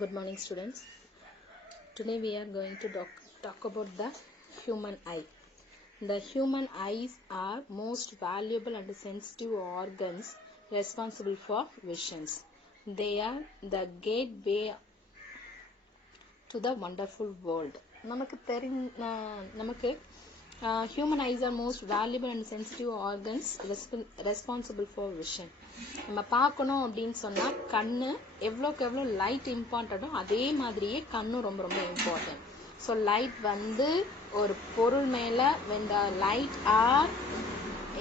Good morning, students. Today we are going to talk about the human eye. The human eyes are most valuable and sensitive organs responsible for visions. They are the gateway to the wonderful world. Human eyes are most valuable and sensitive organs responsible for vision. நம்ம பார்க்கணும் அப்படின்னு சொன்னா கண்ணு எவ்வளோக்கு எவ்வளோ light இம்பார்ட்டன்ட்டோ அதே மாதிரியே கண்ணும் ரொம்ப ரொம்ப இம்பார்ட்டன்ட். ஸோ லைட் வந்து ஒரு பொருள் மேல when the light are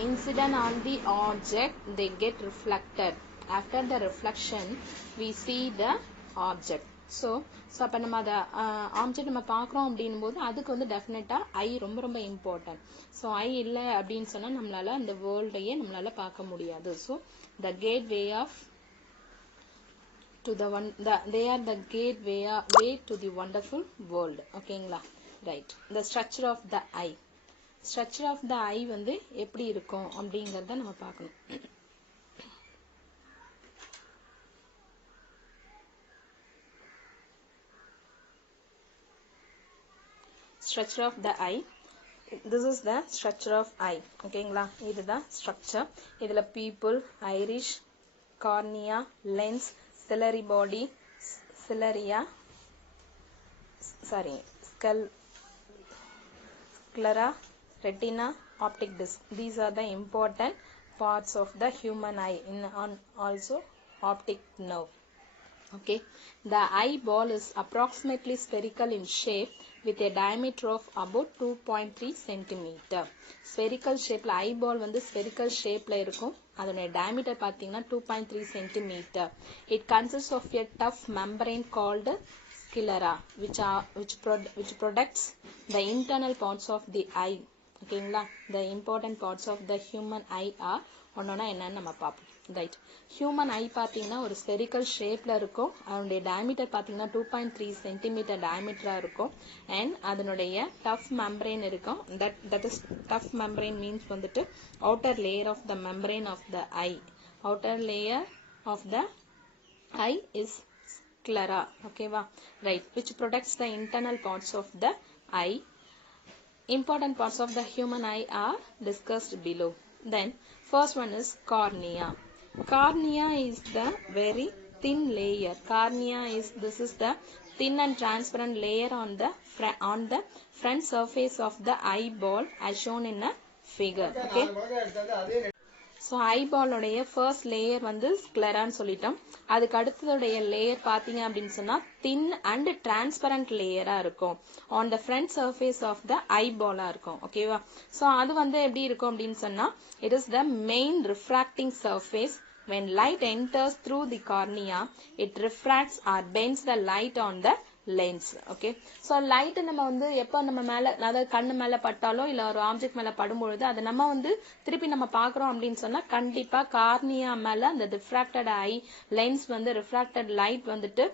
incident on the object they get reflected. After the reflection we see the object. So அப்போ நம்ம அதை ஆப்ஜெக்ட் நம்ம பார்க்குறோம் அப்படின்னும் போது அதுக்கு வந்து டெஃபினட்டாக ஐ ரொம்ப ரொம்ப இம்பார்ட்டன்ட். ஸோ ஐ இல்லை அப்படின்னு சொன்னால் நம்மளால அந்த வேர்ல்டையே நம்மளால பார்க்க முடியாது. So the gateway of to the one they are the gateway to the wonderful world. ஓகேங்களா? Right. The structure of the eye. Structure of the eye வந்து எப்படி இருக்கும் அப்படிங்கிறத நம்ம பார்க்கணும். Structure of the eye. This is the structure of eye. ஓகேங்களா? இதுதான் structure. இதுல pupil, iris, cornea, lens, ciliary body, sclera, retina, optic disc. These are the important parts of the human eye. Also optic nerve. Okay, the eyeball is approximately spherical in shape with a diameter of about 2.3 centimeter. Spherical shape la eyeball வந்து spherical shape la இருக்கும். அதோட diameter பார்த்தீங்கன்னா 2.3 centimeter. It consists of a tough membrane called sclera, which protects the internal parts of the eye. ஓகேங்களா? The important parts of the human eye are ஒன்னொன்னா என்னன்னு நம்ம பார்ப்போம். Right. Human ஐ பார்த்தீங்கன்னா ஒரு ஸ்பெரிக்கல் ஷேப்ல இருக்கும். அதனுடைய டயமீட்டர் பார்த்தீங்கன்னா 2.3 சென்டிமீட்டர் டயமீட்டரா இருக்கும். அண்ட் அதனுடைய டஃப் மெம்பரேன் இருக்கும். That is tough membrane means வந்துட்டு outer layer of the membrane of the eye. Outer layer of the eye is sclera. ஓகேவா? Right. Which protects the internal parts of the eye. Important parts of the human eye are discussed below. Then first one is cornea. Cornea is the very thin layer. This is the thin and transparent layer on the front surface of the eyeball as shown in a figure. Okay. So eyeball உடைய first layer வந்து ஸ்க்லெரான்னு சொல்லிட்டோம். அதுக்கு அடுத்ததுடைய layer பாத்தீங்க அப்படின்னு சொன்னா thin and transparent லேயரா இருக்கும். On the front surface of the eyeball இருக்கும். ஓகேவா? So அது வந்து எப்படி இருக்கும் அப்படின்னு சொன்னா it is the main refracting surface. When light enters through the cornea, it refracts or bends the light on the lens. Okay, so light நம்ம வந்து எப்போ நம்ம மேல அதாவது கண்ணு மேல பட்டாலோ இல்ல ஒரு ஆப்ஜெக்ட் மேல படும்பொழுது அதை நம்ம வந்து திருப்பி நம்ம பாக்குறோம் அப்படின்னு சொன்னா கண்டிப்பா கார்னியா மேல அந்த ரிஃப்ராக்டட் ஐ லென்ஸ் வந்து ரிஃப்ராக்டட் லைட் வந்துட்டு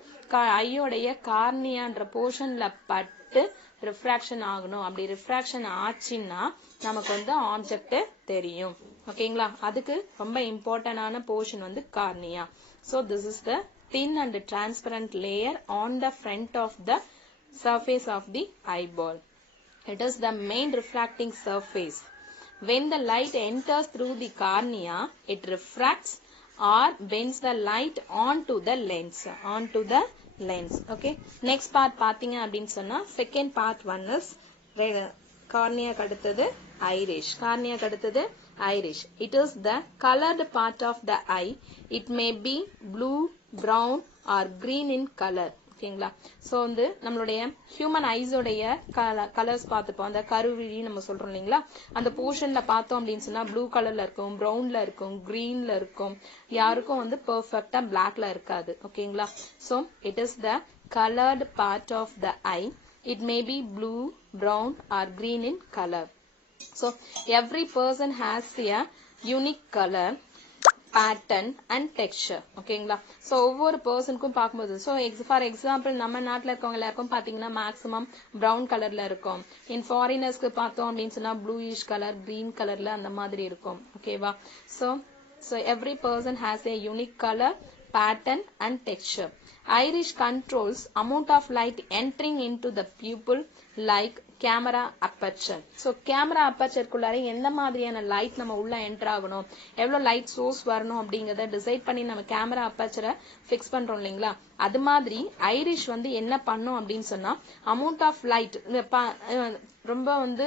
ஐயோடைய கார்னியான்ற போர்ஷன்ல பட்டு ரிஃப்ராக்ஷன் ஆகணும். அப்படி ரிஃப்ராக்ஷன் ஆச்சுன்னா நமக்கு வந்து ஆப்ஜெக்ட் தெரியும். ஓகேங்களா? அதுக்கு ரொம்ப இம்பார்ட்டன்டான போர்ஷன் வந்து cornea. So this is the thin and transparent layer on the front of the surface of the eyeball. It is the main refracting surface. When the light enters through the cornea, it refracts or bends the light onto the lens. Okay. Next part பாத்தீங்க அப்படின்னு சொன்னா second part one is cornea அடுத்தது iris. cornea அடுத்தது iris. It is the colored part of the eye. It may be blue, brown or green in color. ஓகேங்களா? So வந்து நம்மளுடைய human ஐஸோடைய colours பார்த்துப்போம். அந்த கருவிழி நம்ம சொல்றோம் இல்லைங்களா? அந்த போர்ஷன்ல பார்த்தோம் அப்படின்னு சொன்னா ப்ளூ கலர்ல இருக்கும், ப்ரௌன்ல இருக்கும், கிரீன்ல இருக்கும். யாருக்கும் வந்து பெர்ஃபெக்டா பிளாக்ல இருக்காது. ஓகேங்களா? So it is the colored part of the eye. It may be blue, brown or green in color. So every person has a unique color, pattern and texture. ஓகேங்களா? ஸோ ஒவ்வொரு பர்சனுக்கும் பார்க்கும்போது ஸோ ஃபார் எக்ஸாம்பிள் நம்ம நாட்டில் இருக்கவங்க எல்லாருக்கும் பார்த்தீங்கன்னா maximum brown கலர்ல இருக்கும். இன் ஃபாரினர்ஸ்க்கு பார்த்தோம் அப்படின்னு சொன்னா ப்ளூயிஷ் கலர், கிரீன் கலர்ல அந்த மாதிரி இருக்கும். ஓகேவா? So every person has a unique color, pattern and texture. Iris controls amount of light entering into the pupil like camera aperture. So camera aperture குள்ளார எந்த மாதிரியான லைட் நம்ம உள்ள என்டர் ஆகணும், எவ்வளவு லைட் சோர்ஸ் வரணும் அப்படிங்கறத டிசைட் பண்ணி நம்ம கேமரா அபர்ச்சரை ஃபிக்ஸ் பண்றோம் இல்லைங்களா. அது மாதிரி ஐரிஷ் வந்து என்ன பண்ணும் அப்படின்னு சொன்னா, அமௌண்ட் ஆஃப் லைட் ரொம்ப வந்து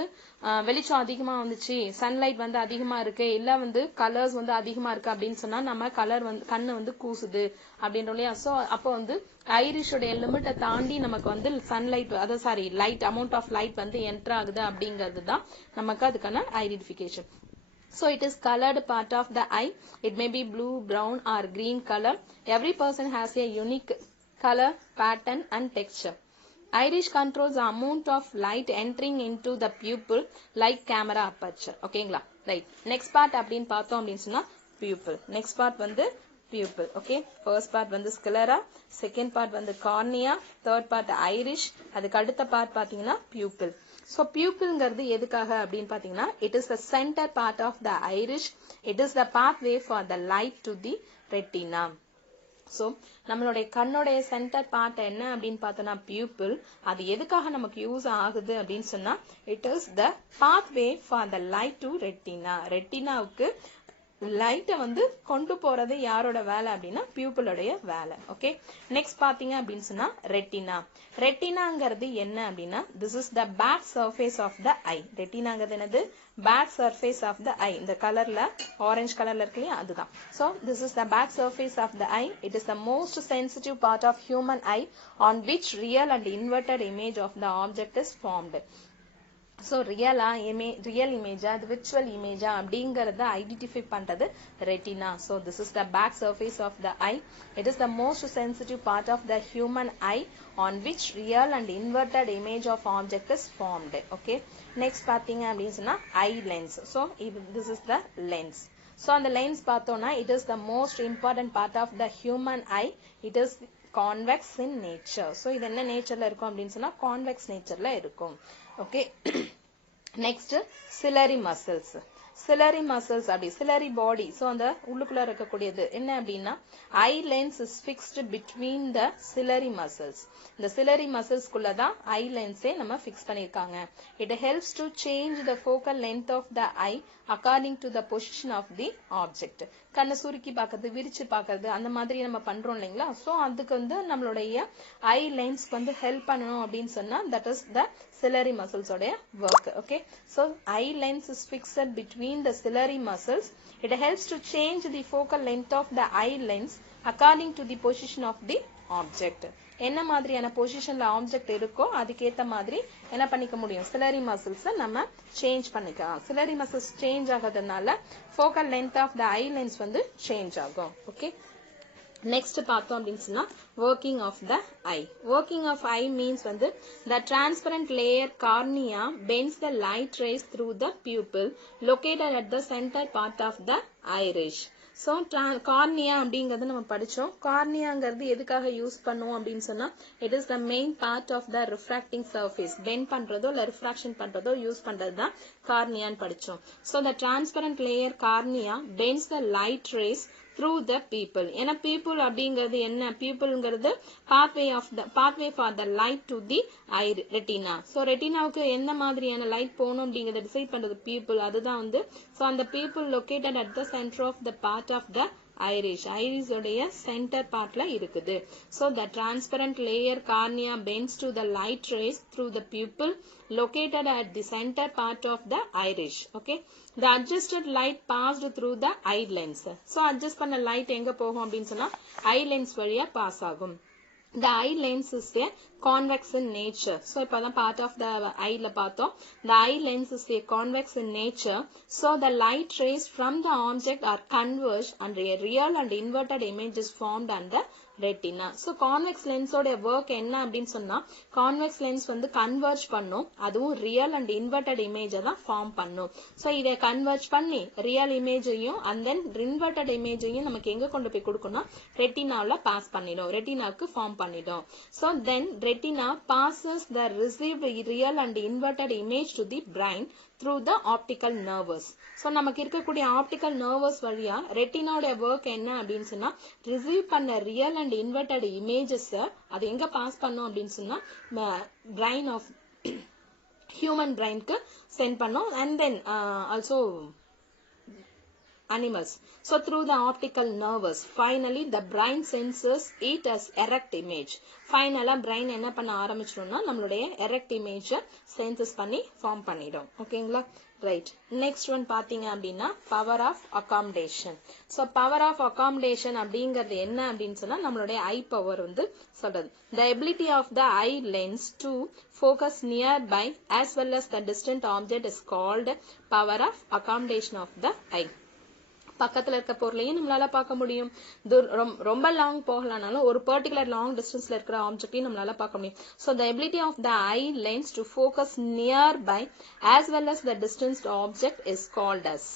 வெளிச்சம் அதிகமா வந்துச்சு, சன்லைட் வந்து அதிகமா இருக்கு, இல்ல வந்து கலர்ஸ் வந்து அதிகமா இருக்கு அப்படின்னு சொன்னா நம்ம கலர் வந்து கண்ணு வந்து கூசுது அப்படின்றோம் இல்லையா. சோ அப்போ வந்து ஐரிஷோடைய லிமிட்டை தாண்டி நமக்கு வந்து சன்லைட் அதாவது லைட் அமௌண்ட் ஆஃப் லைட் வந்து என்டர் ஆகுது அப்படிங்கிறது தான் நமக்கு அதுக்கான identification. So it is colored part of the eye. It may be blue, brown or green color. Every person has a unique color, pattern and texture. Iris controls the amount of light entering into the pupil like camera aperture. ஓகேங்களா, right. Next part அப்படின்னு பார்த்தோம் அப்படின்னு சொன்னா pupil. Next part வந்து pupil. Okay, first part வந்து sclera, second part வந்து cornea, third part iris, அதுக்கு அடுத்த பார்ட் பாத்தீங்கன்னா pupil. So pupilங்கிறது எதுக்காக அப்படின்னு பாத்தீங்கன்னா, it is the center part of the iris. It is the pathway for the light to the retina. So நம்மளுடைய கண்ணுடைய centre part என்ன அப்படின்னு பார்த்தோம்னா pupil. அது எதுக்காக நமக்கு யூஸ் ஆகுது அப்படின்னு சொன்னா, it is the pathway for the light to retina. ரெட்டினாவுக்கு லைட்டை வந்து கொண்டு போறது யாரோட வேலை அப்படின்னா பியூப்பிளோடைய வேலை. ஓகே, நெக்ஸ்ட் பாத்தீங்க அப்படின்னு சொன்னா ரெட்டினா. ரெட்டினாங்கிறது என்ன அப்படின்னா, this is the back surface of the eye. ரெட்டினாங்கிறது என்னது, back surface of the eye. இந்த கலர்ல ஆரஞ்சு கலர்ல இருக்கு இல்லையா, அதுதான். So this is the back surface of the eye. It is the most sensitive part of human eye on which real and inverted image of the object is formed. So real இமேஜா அது virtual இமேஜா அப்படிங்கறத identify பண்றது retina. So this is the back surface of the eye. It is the most sensitive part of the human eye on which real and inverted image of object is formed. Okay, next பாத்தீங்க அப்படின்னு சொன்னா eye lens. So this is the lens. So அந்த lens பார்த்தோம்னா, it is the most important part of the human eye. It is convex in nature. So இது என்ன நேச்சர்ல இருக்கும் அப்படின்னு சொன்னா convex நேச்சர்ல இருக்கும். Okay, next ciliary muscles. ciliary muscles அப்படி ciliary body. So அந்த உள்ளுக்குள்ள இருக்கக்கூடியது என்ன அப்படின்னா, eye lens is fixed between the ciliary muscles. இந்த ciliary muscles குள்ள தான் eye lens நம்ம ஃபிக்ஸ் பண்ணிருக்காங்க. It helps to change the focal length of the eye according to the position of the object. கண்ணை சுருக்கி பாக்குறது, விரிச்சு பாக்குறது, அந்த மாதிரி நம்ம பண்றோம் இல்லைங்களா. சோ அதுக்கு வந்து நம்மளுடைய ஐ லென்ஸ் வந்து ஹெல்ப் பண்ணணும் அப்படின்னு சொன்னா, that is the ciliary muscles உடைய work. Okay, so eye lens is fixed between the ciliary muscles. It helps to change the focal length of the eye lens according to the position of the object. என்ன மாதிரியான பொசிஷன்ல object இருக்கோ அதுக்கேத்த மாதிரி என்ன பண்ணிக்க முடியும், ciliary muscles நம்ம சேஞ்ச் பண்ணிக்கலாம். ciliary muscles சேஞ்ச் ஆகிறதுனால focal length of the eye lens வந்து சேஞ்ச் ஆகும். ஓகே, நெக்ஸ்ட் பார்த்தோம் அப்படின்னு சொன்னா working of the eye. Working of eye means வந்து the transparent layer cornea bends the light rays through the pupil located at the center part of the iris. So cornea அப்படிங்கறது நம்ம படிச்சோம். corneaங்கிறது எதுக்காக use பண்ணுவோம் அப்படின்னு சொன்னா, it is the main part of the refracting surface. bend பண்றதோ இல்ல refraction பண்றதோ யூஸ் பண்றது தான் corneaன்னு படிச்சோம். So the transparent layer cornea bends the light rays through the pupil. ஏன்னா pupil அப்படிங்கிறது என்ன, pupilங்கிறது pathway for the light to the eye retina. So retinaவுக்கு என்ன மாதிரியான லைட் போகணும் அப்படிங்கறத டிசைட் பண்றது pupil. அதுதான் வந்து so அந்த pupil located at the center of the part of the iris. iris உடைய center partல இருக்குது. So the transparent layer cornea bends to the light rays through the pupil located at the center part of the iris. Okay, the adjusted light passed through the eye lens. So adjust பண்ண light எங்க போகும் அப்படின்னு சொன்னா eye lens வழியா pass ஆகும். The eye lens is a convex in nature. So இப்பதான் part of the eye ல பார்த்தோம். The eye lens is a convex in nature. So the light rays from the object are converged and a real and inverted image is formed on the retina. So convex lens ஓட work என்ன அப்படின்னு சொன்னா, convex lens வந்து converge பண்ணும், அதுவும் real and inverted image தான் form பண்ணும். So இதை converge பண்ணி real imageையும் and then inverted imageையும் நமக்கு எங்க கொண்டு போய் கொடுக்கணும், ரெட்டினால பாஸ் பண்ணிடும், ரெட்டினாவுக்கு ஃபார்ம் பண்ணிடும். So then retina passes the received real and inverted image to the brain through the optical nerves. So நமக்கு இருக்கக்கூடிய optical nerves வழியா ரெட்டினாவோட work என்ன அப்படின்னு சொன்னா ரிசீவ் பண்ண ரியல் அண்ட் இன்வெர்டட் இமேஜஸ் அது எங்க பாஸ் பண்ணோம் அப்படின்னு சொன்னா brain of human brain க்கு send பண்ணோம் and then also animals. So through the optical nerves, finally the brain senses it as erect image. Finally brain என்ன பண்ண ஆரம்பிச்சிடும்னா நம்மளுடைய erect image senses பண்ணி form பண்ணிடும். ஓகேங்களா? Right. Next one பாத்தீங்க அப்படின்னா power of accommodation. So power of accommodation அப்படிங்கிறது என்ன அப்படின்னு சொன்னா நம்மளுடைய eye power வந்து சொல்றது. The ability of the eye lens to focus nearby as well as the distant object is called power of accommodation of the eye. பக்கத்துல இருக்க பொருளையும் நம்மளால பார்க்க முடியும். ரொம்ப லாங் போகலனாலும் ஒரு பர்టిక్యులர் லாங் டிஸ்டன்ஸ்ல இருக்கிற ஆப்ஜெக்ட்டையும் நம்மளால பார்க்க முடியும். So the ability of the eye lens to focus nearby as well as the distant object is called as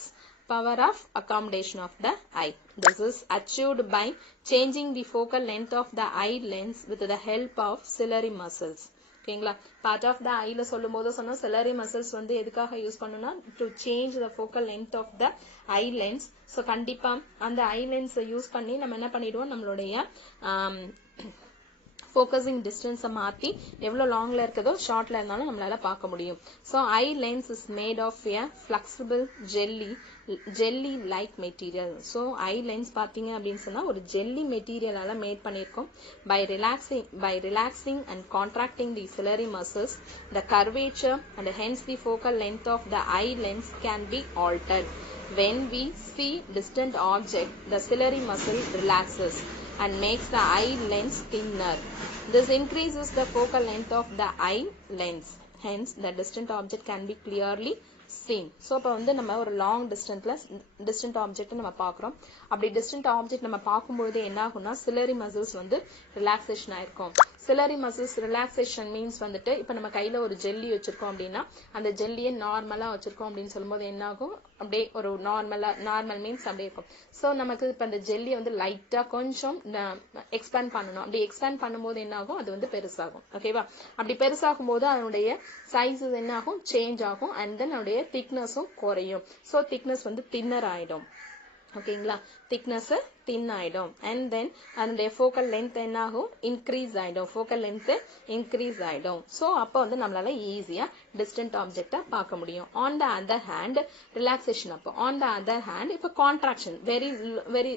power of accommodation of the eye. This is achieved by changing the focal length of the eye lens with the help of ciliary muscles. ஓகேங்களா? Part of the ஐல சொல்லும் போது சொன்னா ciliary muscles வந்து எதுக்காக use பண்ணணும்னா to change the focal length of the eye lens. So கண்டிப்பா அந்த ஐ லென்ஸை யூஸ் பண்ணி நம்ம என்ன பண்ணிடுவோம் நம்மளுடைய focusing distance மாத்தி எவ்வளவு லாங்ல இருக்குதோ ஷார்ட்ல இருந்தாலும் நம்மளால பார்க்க முடியும். So eye lens is made of a flexible jelly like material. So eye lens பாத்தீங்க அப்படின்னு சொன்னா ஒரு jelly materialால மேட் பண்ணிருக்கோம். By relaxing and contracting the ciliary muscles, the curvature and hence the focal length of the eye lens can be altered. When we see distant object, the ciliary muscle relaxes and makes the eye lens thinner. This increases the focal length of the eye lens. Hence, the distant object can be clearly seen. So, இப்போ வந்து நம்ம ஒரு long distant object நம்ம பார்க்கிறோம். அப்படி distant object நம்ம பார்க்கும்போது என்ன ஆகும்னா ciliary muscles வந்து relaxation ஆயிருக்கும். ciliary muscles relaxation means வந்துட்டு இப்போ நம்ம கையில ஒரு ஜெல்லி வச்சிருக்கோம் அப்படின்னா அந்த ஜெல்லியை நார்மலா வச்சிருக்கோம் அப்படின்னு சொல்லும்போது என்ன ஆகும் அப்படியே ஒரு நார்மல் மீன்ஸ் அப்படியே இருக்கும். ஸோ நமக்கு இப்போ அந்த ஜெல்லியை வந்து லைட்டா கொஞ்சம் எக்ஸ்பேண்ட் பண்ணணும். அப்படி எக்ஸ்பேண்ட் பண்ணும்போது என்ன ஆகும் அது வந்து பெருசாகும். ஓகேவா? அப்படி பெருசாகும் போது அதனுடைய சைஸஸ் என்ன ஆகும் சேஞ்ச் ஆகும் அண்ட் தென் அதனுடைய திக்னஸும் குறையும். ஸோ திக்னஸ் வந்து தின்னர் ஆயிடும். ஓகேங்களா? திக்னஸ் தின் ஆயிடும் அண்ட் தென் அதனுடைய ஃபோக்கல் லென்த் என்ன ஆகும் இன்க்ரீஸ் ஆயிடும். ஃபோக்கல் லென்த் இன்க்ரீஸ் ஆயிடும். ஸோ அப்போ வந்து நம்மளால ஈஸியா டிஸ்டன்ட் ஆப்ஜெக்டா பார்க்க முடியும். On the other hand relaxation அப்போ ஆன் த அதர் ஹேண்ட் இப்போ கான்ட்ராக்ஷன் வெரி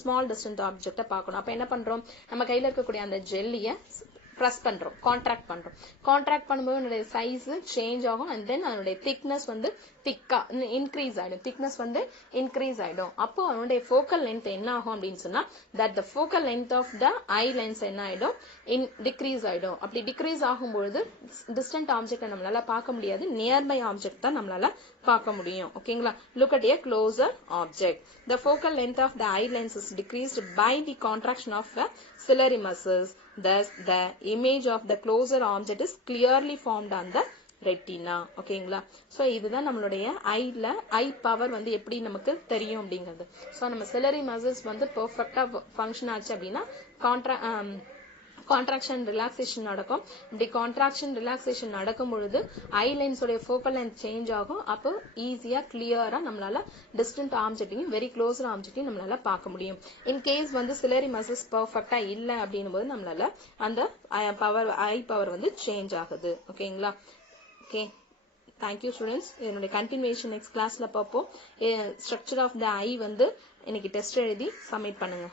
ஸ்மால் டிஸ்டன்ட் ஆப்ஜெக்டா பார்க்கணும். அப்போ என்ன பண்றோம் நம்ம கையில இருக்கக்கூடிய அந்த ஜெல்லியை press பண்றோம் கான்ட்ராக்ட் பண்றோம். கான்ட்ராக்ட் பண்ணும்போது அதனுடைய சைஸ் சேஞ்ச் ஆகும் அண்ட் தென் அதனுடைய திக்னஸ் வந்து திக்கா இன்க்ரீஸ் ஆயிடும். திக்னஸ் வந்து இன்க்ரீஸ் ஆயிடும். அப்போ அதனுடைய ஃபோக்கல் லென்த் என்ன ஆகும் அப்படின்னு சொன்னா that the focal length of the eye lens என்ன ஆயிடும் டிக்ரீஸ் ஆயிடும். அப்படி டிக்ரீஸ் ஆகும்பொழுது டிஸ்டன்ட் ஆப்ஜெக்ட் நம்மளால பார்க்க முடியாது. நியர்பை ஆப்ஜெக்ட் தான் நம்மளால பார்க்க முடியும். ஓகேங்களா? Look at a closer object. The focal length of the eye lens is decreased by the contraction of the ciliary muscles. Thus, the image of the closer object is clearly formed on the retina. ஓகேங்களா? So இதுதான் நம்மளுடைய ஐ power வந்து எப்படி நமக்கு தெரியும் அப்படிங்கிறது. So நம்ம ciliary muscles வந்து பெர்ஃபெக்டா ஃபங்க்ஷன் ஆச்சு அப்படின்னா கான்ட்ராக்ஷன் ரிலாக்ஸேஷன் நடக்கும். இப்படி கான்ட்ராக்ஷன் ரிலாக்ஸேஷன் நடக்கும் பொழுது ஐ லென்ஸோட ஃபோக்கல் லென்த் சேஞ்ச் ஆகும். அப்போ ஈஸியா கிளியரா நம்மளால டிஸ்டன்ட் ஆப்ஜெக்டையும் வெரி க்ளோஸர் ஆப்ஜெக்டையும் நம்மளால பார்க்க முடியும். இன் கேஸ் வந்து ciliary muscles பெர்ஃபெக்டா இல்ல அப்படின்னும் போது நம்மளால அந்த ஐ பவர் வந்து சேஞ்ச் ஆகுது. ஓகேங்களா? Okay, thank you students. என்னுடைய கண்டினியூஷன் நெக்ஸ்ட் கிளாஸ்ல பார்ப்போம். ஸ்ட்ரக்சர் ஆஃப் த ஐ வந்து இன்னைக்கு டெஸ்ட் எழுதி சப்மிட் பண்ணுங்க.